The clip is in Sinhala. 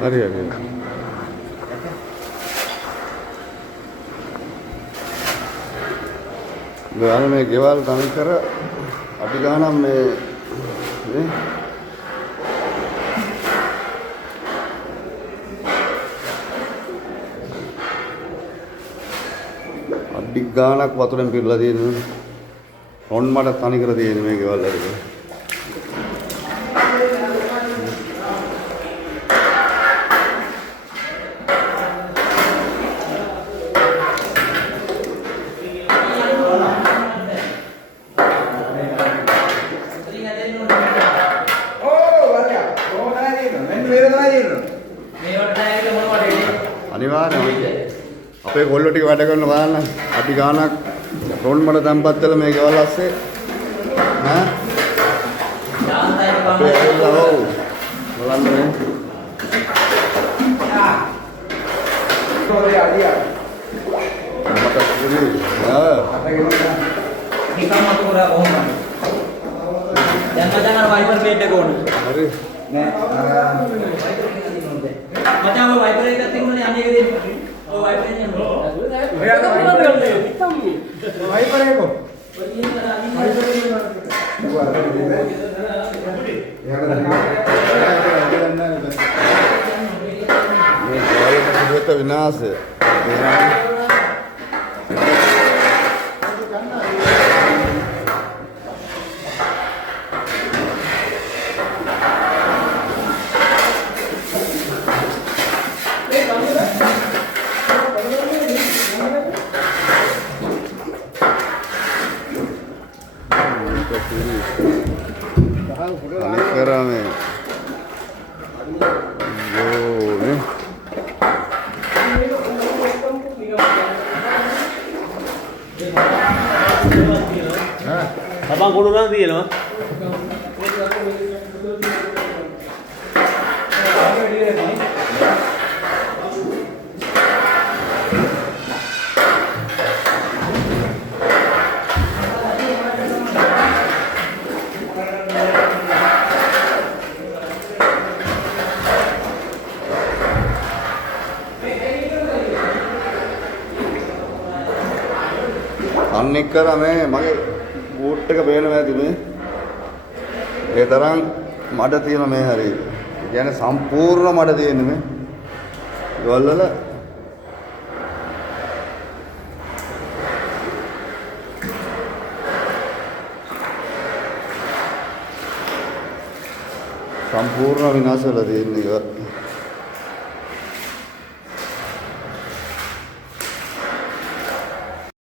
හරි හරි. ගාන මේ ගෙවල් තනි කර අපි ගානම් මේ නේ අඩි ගානක් වතුරෙන් පිරලා තියෙනවා. ඔන්න මට තනි කර තියෙන මේ ගෙවල් වල. අනිවාර්යයෙන්ම අපේ කොල්ලෝ ටික වැඩ කරන බලන්න අපි ගානක් රොන් මඩ තැම්පත් වෙලා මේ ගෙවල් ඇස්සේ ඈ අපේ ඇවිල්ලා ඔව් බලන්න මේ තෝරේ අලියා මට පුරි නිකම්ම තෝරා කොහොමද දැන් මචං අර වයිපර් ප්ලේට් එක ඕන හරි නෑ මචං ඔය වයිපර් එකක් තිබුණනේ අනේක දෙන්න ඔය වයිපර් එකෙන් වයිපර් එක මේ ගෙවල් විනාශය Karame. Yo, nih. Abang kuduran dia loh. අනික් කරා මේ මගේ බූට් එක පේනවා ඇති මේ. ඒ තරම් මඩ තියෙන මේ හරිය. කියන්නේ සම්පූර්ණ මඩ තියෙන්නේ මේ. ගෙවල් වල සම්පූර්ණ විනාශ වෙලා තියෙන්නේ.